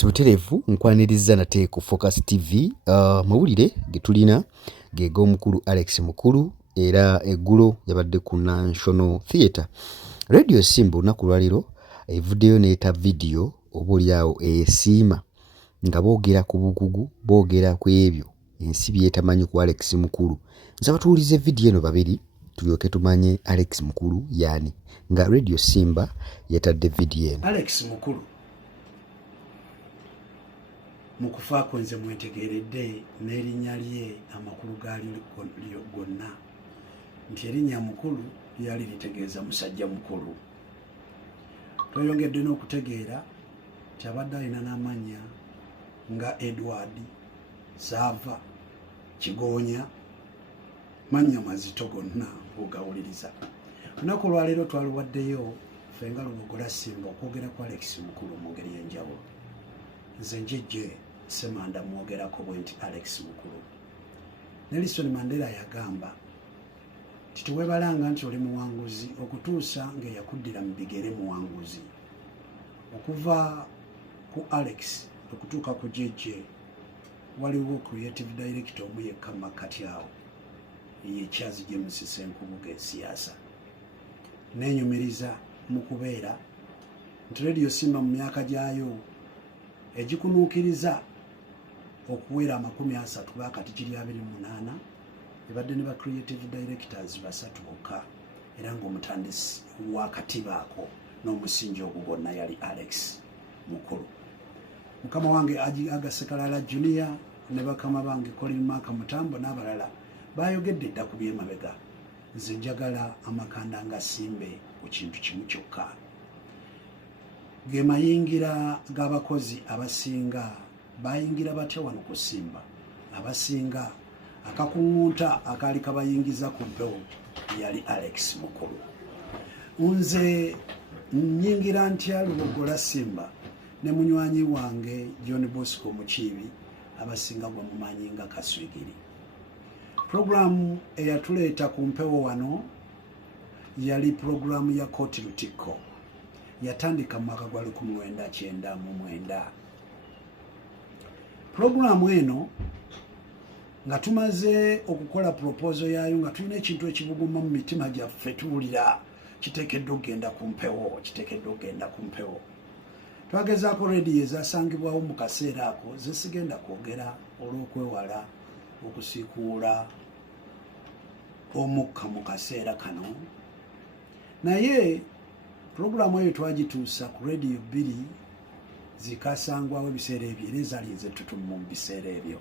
kati butereevu nkwaniriza nate ku Focus TV mawulire getulina gego omukulu Alex Mukulu era eggulo yabadde ku National Theatre. Radio Simba olunaku lwaliro evuddeyo neeta video oboolyawo esiima nga boogera ku bukugu boogera ku ebyo ensi byetamanyi ku Alex Mukulu. Nsaba tuwulize video eno babiri tulyoke tumanye Alex Mukulu yani nga Radio Simba yatadde video eno. Alex Mukulu mukufa kwenze mwetegeredde n'erinnya lye amakulu gaali gonna nti erinnya Mukulu lyali litegeeza musajja mukulu. Tweyongedde n'okutegeera nti abadde alina n'amannya nga Edward, Sava, Kigonya, mannya mazito gonna ogawuliriza. Lunaku lwaleero twaluwaddeyo ffe nga Lubogola Simba okwogera ku Alex Mukulu mu ngeri y'enjawulo. Nze njejje Semanda mwogerako bwe nti Alex Mukulu. Nelson Mandela yagamba nti teweebalanga nti oli muwanguzi okutuusa ng'eyakuddira mu bigere muwanguzi. Okuva ku Alex okutuuka ku jejje waliwo creative director omu yekka makkati awo ye Charles James Ssenkubuge siyaasa. Nenyumiriza mu kubeera nti Radio Simba mu myaka gyayo egikunuukiriza okuwera 30 bakati kiri 28 ebadde ne ba creative directors 3 bokka era ng'omutandisi wakatiba ako n'omusingi ogwo gwonna yali Alex Mukulu. Mukama wange Agasekalala Junior ne bakama bange Colin Maka Mutambo n'abalala bayogedde dda ku byemabega. Nze njagala amakanda nga simbe ku kintu kimu kyokka. Ge mayingira g'abakozi abasinga bayingira batya wano ku Simba. Abasinga akakungunta akaali kabayingiza ku mpewo yali Alex Mukulu. Nze nyingira ntya Lubogola Simba ne munywanyi wange John Bosco Mukiibi abasinga gwe mumanyi nga Kaswigiri. Programu eyatuleeta ku mpewo wano yali programu ya Koti Lutikko. Yatandika mu mwaka gwa 1999. Programu eno nga tumaze okukola proposal yayo nga tulina ekintu ekibuguma mu mitima gyaffe tuwulira kiteekeddwa okugenda ku mpewo, kiteekeddwa okugenda ku mpewo. Twagezaako rediyo ezasangibwawo mu kaseera ako zesigenda kwogera olw'okwewala okusiikuula omukka mu kaseera kano. Naye programu eyo twagituusa ku rediyo 2 zikasangwawo ebiseera ebyo era ezaali ezettutumu mu biseera ebyo.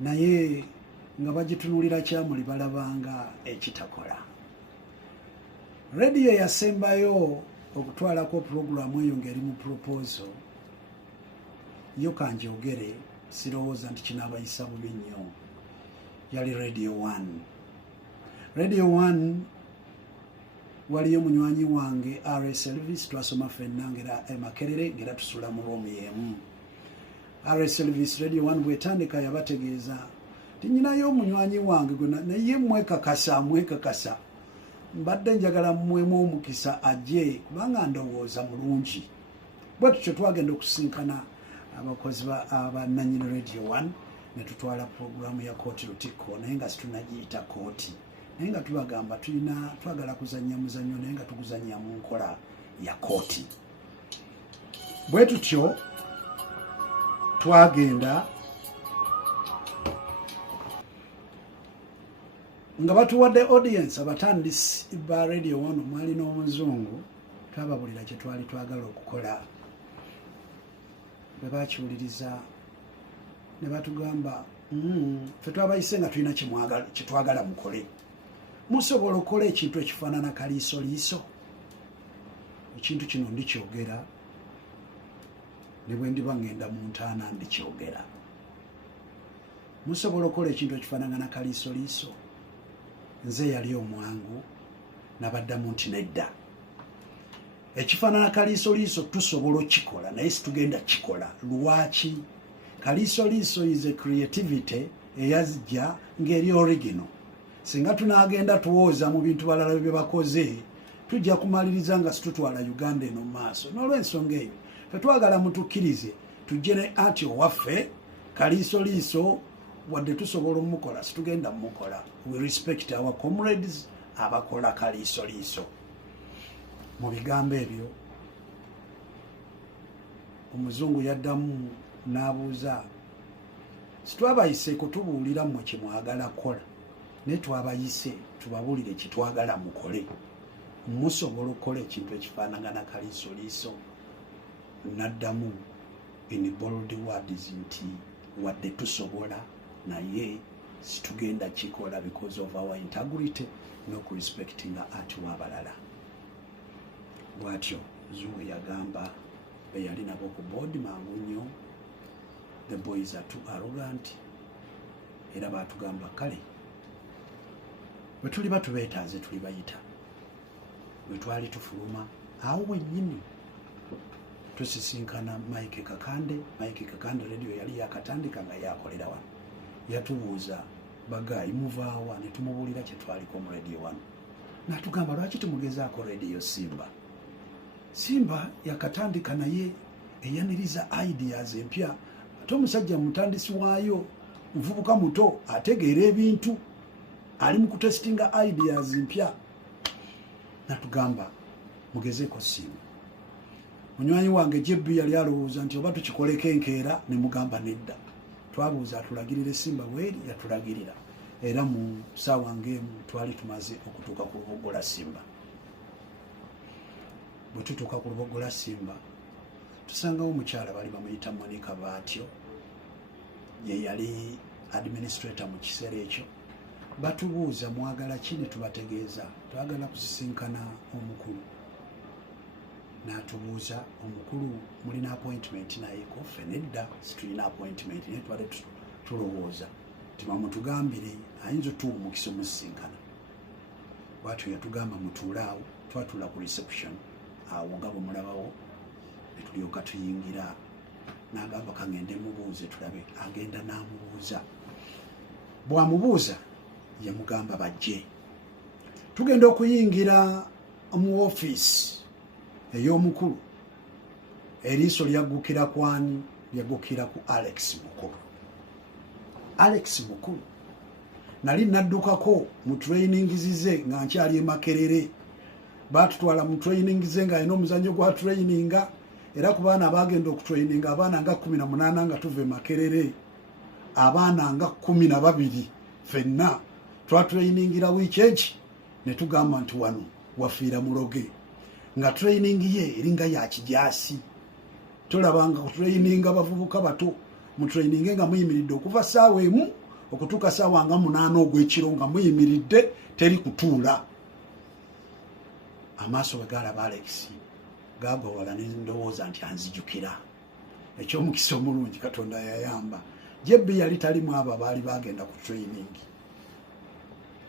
Naye nga bagitunuulira kyamuli balabanga ekitakola. Rediyo yasembayo okutwalako programu eyo ng'eri mu proposal yo kanjogere sirowooza nti kinaabayisa bubi nnyo yali Radio 1. Radio 1 waliyo munywanyi wange RS Elvis twasoma ffenna ngera Makerere ngera tusula mu room yemu. RS Elvis Radio 1 bwetandika yabategeeza tinyinayo munywanyi wange gona naye mwekakasa mbadde njagala mwemu omukisa ajje kubanga ndowooza mulungi. Bwe tutyo twagenda okusinkana abakozi abananyini Radio 1 ne tutwala programu ya Koti Lutikko naye nga situnagiyita kooti. Naye nga tubagamba twagala kuzannya muzannyo naye nga tuguzannya mu nkola ya kooti. Bwe tutyo twagenda nga batuwadde audience abatandisi ba Radio 1 mwali n'omuzungu twababulira kye twali twagala okukola. Bwe bakiwuliriza ne batugamba ffe twabayise nga tulina kye twagala mukole. Musobola okukola ekintu ekifaanana kaliisoliiso? Ekintu kino ndikyogera ne bwe ndiba ngenda mu ntaana ndikyogera. Musobola okukola ekintu ekifaanana kaliisoliiso? Nze yali omwangu nabaddamu nti nedda. Ekifaanana kaliisoliiso tusobola okikola naye situgenda kikola. Lwaki? Kaliisoliiso is a creativity eyazijja ng'eri original. Singa tunaagenda tuwooza mu bintu balala bye bakoze tujja kumaliriza nga situtwala Uganda eno maaso. N'olw'ensonga eyo ffe twagala mutukkirize tujje ne ati owaffe kaliisoliiso wadde tusobola omukola situgenda mukola. We respect our comrades abakola kaliisoliiso. Mu bigambo ebyo omuzungu yaddamu n'abuuza situwabayise kutubuulira mmwe kye mwagala kukola naye twabayise tubabuulire kye twagala mukole. Musobola okukola ekintu ekifaanagana kaliisoliiso? N'addamu in bold words nti wadde tusobola naye situgenda kikola because of our integrity n'okurespectinga ati w'abalala. Bw'atyo Zungu yagamba be yali nabo ku board mangu nnyo, the boys are too arrogant, era baatugamba kale bwe tuli batubeetaaze tuli bayita. Bwe twali tufuluma awo wennyini tusisinkana Mike Kakande radio yali yakatandika nga yakolera wano. Yatubuuza bagayi muvaawa, ne tumubuulira kye twaliko mu radio wano. Natugamba lwaki tumugezaako radio Simba yakatandika naye eyaniriza ideas empya. Ate omusajja mutandisi waayo muvubuka muto ategeera ebintu ali mu kutestinga ideas mpya. Natugamba mugezeeko Simba. Munywanyi wange JB yali alowooza nti oba tukikoleko enkeera, ne mugamba nedda. Twabuuza atulagirire Simba bweri, yatulagirira. Era mu ssaawa ng'emu twali tumaze okutuuka ku Lubogola Simba. Bwe tutuuka ku Lubogola Simba tusangawo omukyala bali bamuyita Monica Baatyo, ye yali administrator mu kiseera ekyo. Batubuuza mwagala ki, ne tubategeeza twagala kusisinkana omukulu. N'atubuuza omukulu mulina appointment nayeko? Ffe nedda situlina appointment, naye twali tulowooza nti bamutugambire ayinza otuwa omukisa omusisinkana. Bwatyo yatugamba mutuule awo, twatuula ku reception awo nga bwe mulabawo, ne tulyoka tuyingira. N'agamba kangende mubuuze tulabe. Agenda n'amubuuza. Bw'amubuuza yamugamba bajje. Tugenda okuyingira mu office ey'omukulu. Eriiso lyaggukira kwani? Lyaggukira ku Alex Mukulu. Alex Mukulu nali naddukako mu training zize nga nkyali e Makerere. Baatutwala mu training ze nga alina omuzannyo gwa traininga, era ku baana abagenda okutraininga abaana nga 18 nga tuve Makerere, abaana nga 12 ffenna twatrainingira weekend. Ne tugamba nti wano wafiira Muloge, nga training ye eringa ya kijaasi. Tolabanga ku training abavubuka bato mu training nga muyimiridde okuva ssaawa emu okutuuka ssaawa nga 8 ogw'ekiro nga muyimiridde teri kutuula. Amaaso bwe galaba Alex gagwa wala ne ndowooza nti anzijukira. Eky'omukisa omulungi Katonda yayamba. Jebbi yali talimu abo abaali bagenda ku training.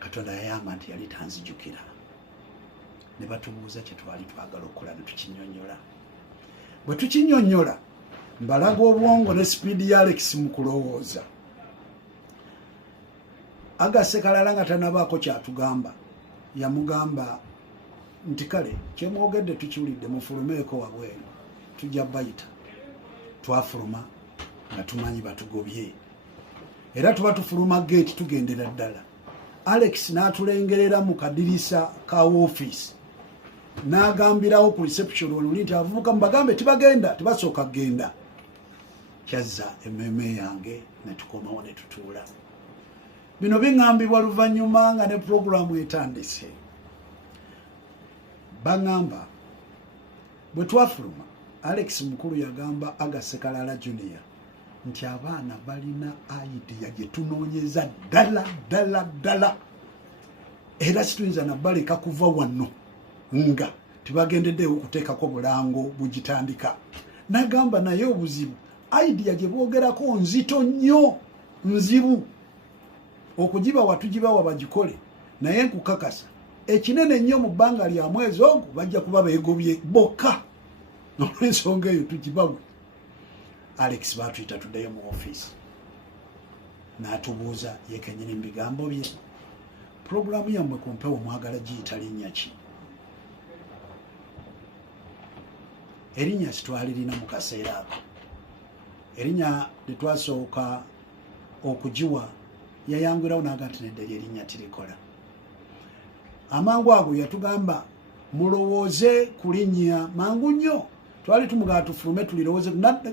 Katonda yayamba nti yali tanzijukira. Ne batubuuza kye twali twagala okukola, ne tukinyonnyola. Bwe tukinyonnyola mbalaga obwongo ne sipiidi ya Alex mu kulowooza. Agase kalala nga tanabaako kyatugamba. Yamugamba nti kale kyemwogedde tukiwulidde, mufulumeeko wabweru, tujja bayita. Twafuluma nga tumanyi batugobye, era tuba tufuluma gate tugendera ddala. Alex n'atulengerera mu kadirisa ka office, n'agambirawo ku reception oluli nti abavubuka mubagambe tibagenda, tibasooka kgenda. Kyazza emmeme yange ne tukomawo ne tutuula. Bino biŋŋambibwa luvannyuma nga ne puroguramu etandise. Baŋŋamba bwe twafuluma, Alex Mukulu yagamba Agase Kalala Junior nti abaana balina idea gye tunoonyeza ddala, era situyinza nabbaleka kuva wano nga tibagendeddewo okuteekako bulango bugitandika. Nagamba naye obuzibu, idea gye boogerako nzito nnyo, nzibu okugiba watugibawa bagikole, naye nkukakasa ekinene nnyo mu bbanga lya mwezi ogwo bajja kuba beegobye bokka. Olw'ensonga eyo tugibawe. Alex baatuyita tuddeyo mu office, n'atubuuza ye kennyini mu bigambo bye, puroguramu yammwe ku mpewo mwagala giyita linnya ki? Erinnya sitwalirina mu kaseera ako. erinnya lyetwasooka okugiwa yayangwirawo n'agamba nti nedda lyerinnya tirikola. Amangu ago yatugamba mulowooze ku linnya mangu nnyo. Twali tumugamba tufulume tulirowooze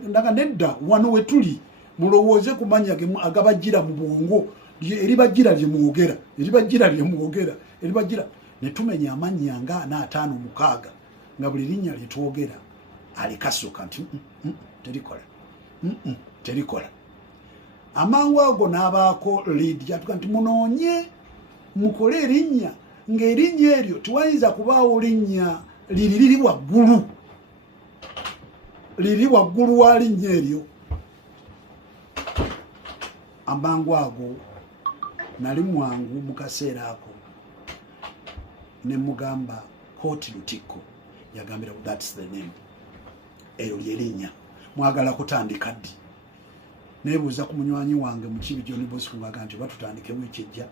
ndaga nedda wano we tuli mulowooze ku mannya agabajjira mu bwongo eribajjira lyemwogera ne tumenya amannya nga 45 nga buli linnya lyetwogera alikasuka nti terikola. Amangu ago n'abaako lead yatuga nti munoonye mukole erinnya ng'erinnya eryo tiwayinza kubaawo linnya liri waggulu wa linnya eryo. Amangu ago nali mwangu mu kaseera ako ne mugamba Koti Lutikko. Yagambira that's the name, eryo lyerinnya mwagala kutandika ddi. Nebuuza ku munywanyi wange mu Kibi John Bosco ngaga nti batutandikemu ekijja.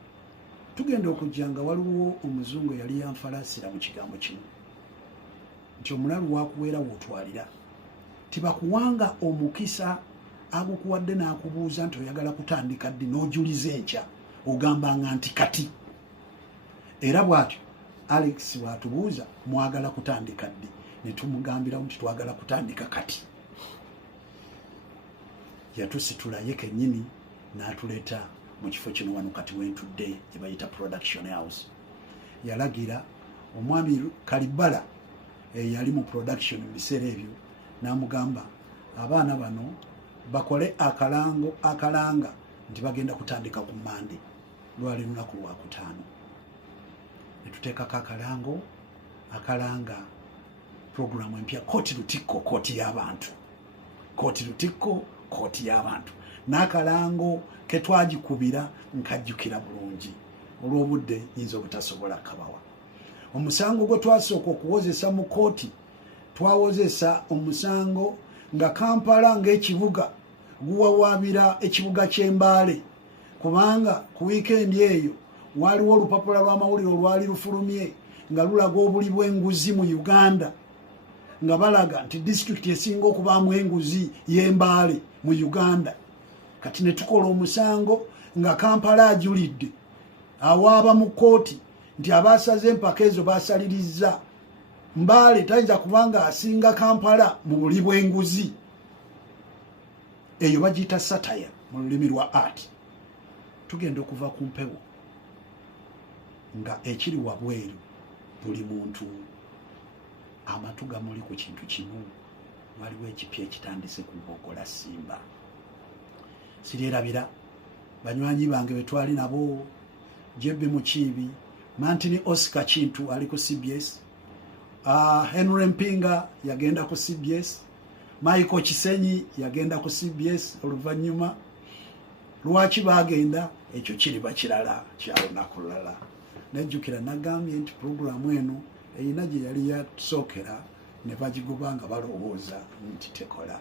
Tugenda okujja nga waliwo omuzungu yali yanfalasira mu kigambo kimu nti omulalu wakuweera wootwalira tibakuwanga omukisa agukuwadde n'akubuuza nti oyagala kutandika ddi n'ojuliza enkya ogambanga nti kati. Era bw'atyo Alex bw'atubuuza mwagala kutandika ddi ne tumugambirawo nti twagala kutandika kati. Yatusitula ye kennyini n'atuleeta mu kifo kino wano kati wentudde gye bayita production house. Yalagira omwami Kalibala yali mu production mu biseera ebyo n'amugamba abaana bano bakole akalanga nti bagenda kutandika ku Mande lwali lunaku lwakutaano. Ne tuteekako akalanga programu empya Koti Lutikko kooti y'abantu n'akalango ke twagikubira nkajjukira bulungi olw'obudde nyinza obutasobola kabawa. Omusango gwe twasooka okuwozesa mu kooti twawozesa omusango nga Kampala ng'ekibuga guwawaabira ekibuga ky'Embaale kubanga ku wiikendi eyo waliwo olupapula lw'amawulire olwali lufulumye nga lulaga obuli bw'enguzi mu Uganda nga balaga nti disitulikiti esinga okubaamu enguzi y'Embaale mu Uganda. Kati ne tukola omusango nga Kampala ajulidde awaaba mu kooti nti abaasaze empaka ezo baasaliriza Mbaale tayinza kubanga asinga Kampala mu buli bw'enguzi. Eyo bagiyita satire mu lulimi lwa art. Tugenda okuva ku mpewo nga ekiri wabweru buli muntu amatu gamuli ku kintu kimu. Waliwo ekipya ekitandise ku Bbogola Simba. Siryerabira banywanyi bange betwali nabo Jebbe Mukiibi, Mantini Oscar Kintu ali ku CBS, Henry Mpinga yagenda ku CBS, Michael Kisenyi yagenda ku CBS oluvannyuma. Lwaki bagenda ekyo kiri bakirala kyolunaku lulala. Nejjukira nagambye nti programu eno eyina gye yali yasookera ne bagigoba nga balowooza nti tekola.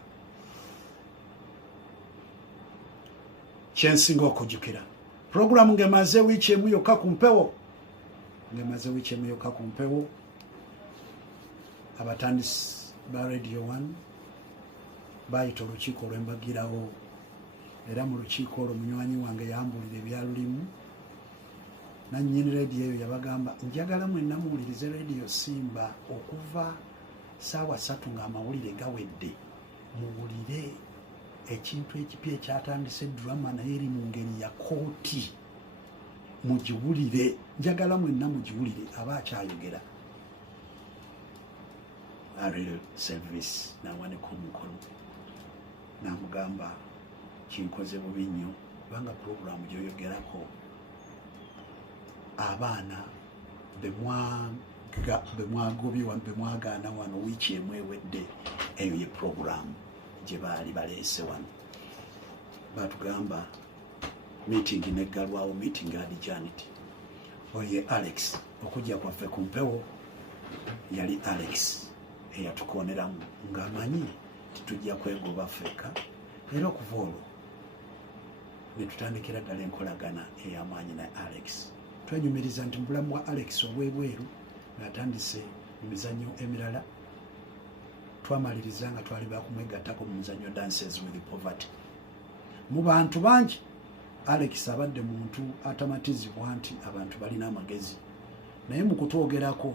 Kyensinga okujjukira programu ng'emaze wiiki emu yokka ku mpewo abatandisi ba Radio 1 bayita olukiiko olw'embagirawo era mu lukiiko olwo munywanyi wange yambulira ebyalulimu nannyini rediyo eyo yabagamba njagala mwenna muwulirize rediyo Simba okuva ssaawa 3 ng'amawulire gawedde muwulire ekintu ekipya ekyatandise drama naye eri mu ngeri ya kooti mugiwulire. Njagala mwenna mugiwulire aba akyayogera. Real service nawaneka omukono namugamba kinkoze bubi nnyo kubanga programu gyoyogerako abaana bemwagaana wano wiiki emu ewedde eyo ye programu gye baali baleese wano. Batugamba meeting neggalwawo, meeting adijaniti. Oye Alex okujja kwaffe ku mpewo yali Alex eyatukooneramu ng'amanyi titujja kwegoba ffeka era okuva olwo ne tutandikira ddala enkolagana ey'amaanyi ne Alex. Twenyumiriza nti mu bulamu bwa Alex obwebweru ng'atandise emizannyo emirala twamaliriza nga twali bakumwegattako mu muzannyo Dances with Poverty. Mu bantu bangi Alex abadde muntu atamatizibwa nti abantu balina amagezi, naye mu kutwogerako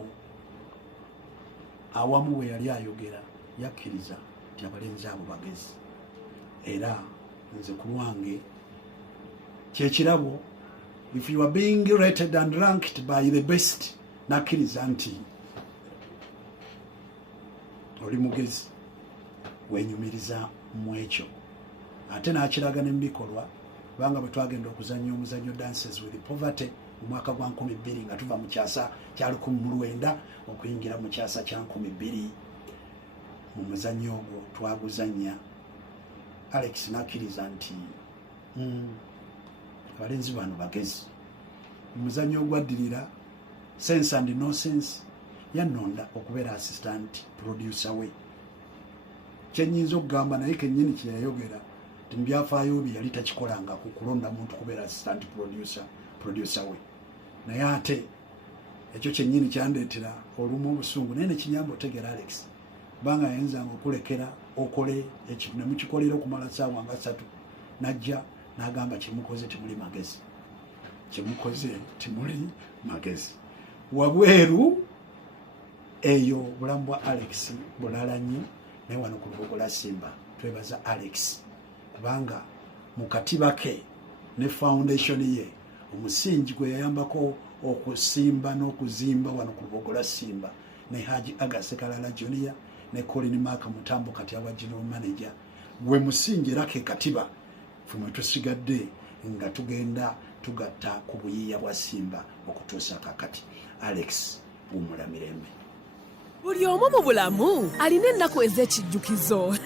awamu we yali ayogera yakkiriza nti abalenzi abo bagezi, era nze ku lwange kyekirabo. If you are being rated and ranked by the best, nakkiriza nti oli mugezi, wenyumiriza mu ekyo. Ate nakiraga ne mubikolwa, kubanga bwe twagenda okuzannya omuzannyo Dances with Poverty mu mwaka gwa 2000 nga tuva mu kyasa kya 1900 okuyingira mu kyasa kya 2000, mu muzannyo ogwo twaguzannya, Alex nakkiriza nti abalenzi bano bagezi. Mu muzannyo ogwaddirira Sense and Nonsense yannonda okubeera assistant producer we. Kyenyinza okugamba naye kennyini kye yayogera nti mu byafaayo bye yali takikolanga ku kulonda muntu kubeera assistant producer we, naye ate ekyo kyennyini kyandeetera olumu obusungu, naye nekinyamba otegeera Alex kubanga yayinzanga okulekera okole ekyo ne mukikolera okumala ssaawa nga 3, najja n'agamba kyemukoze temuli magezi, kyemukoze temuli magezi. Wabweru eyo bulamu bwa Alex bulala nnyo, naye wano ku Lubogola Simba twebaza Alex kubanga mu katiba ke ne foundation ye omusingi gwe yayambako okusimba n'okuzimba wano ku Lubogola Simba ne Haji Agase Kalala Junior ne Colin Maka Mutambo kati awa general manager, gwe musingi era ke katiba fumwe tusigadde nga tugenda tugatta ku buyiiya bwa Simba okutuusa kakati. Alex umula mirembe. Buli omu mu bulamu alina ennaku ez'ekijjukizo.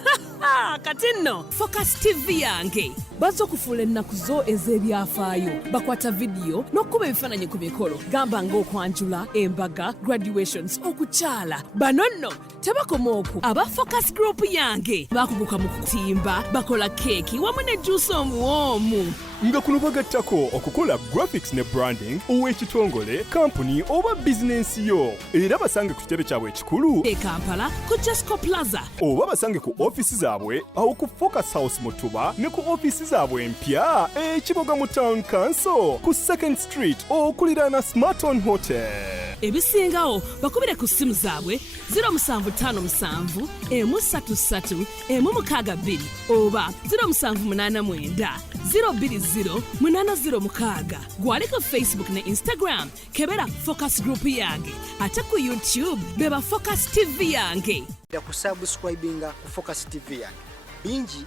Kati nno Focus TV yange bazze okufuula ennaku zo ez'ebyafaayo, bakwata vidiyo n'okkuba ebifaananyi ku mikolo, gamba ng'okwanjula, embaga, graduations, okukyala. Bano nno tebakoma okwo, aba Focus Group yange bakuguka mu kutimba, bakola keeki wamu ne juice omuwoomu. Nga kuno bagattako okukola graphics ne branding ow'ekitongole, kampuni oba bizinensi yo, era basange ku kitebe kyabwe ekikulu e Kampala ku Jesco Plaza, oba basange ku ofisi zaabwe awo ku Focus House Mutuba ne ku ofisi zaabwe empya Kiboga mu Town Council ku 2nd Street okuliraana Smarton Hotel. Ebisingawo bakubire ku simu zaabwe 0757 133 162 oba 0789 020 806. Gwali ku Facebook ne Instagram kebera Focus Group yange, ate ku YouTube beba Focus TV yange. Kusubscribinga ku Focus TV yange bingi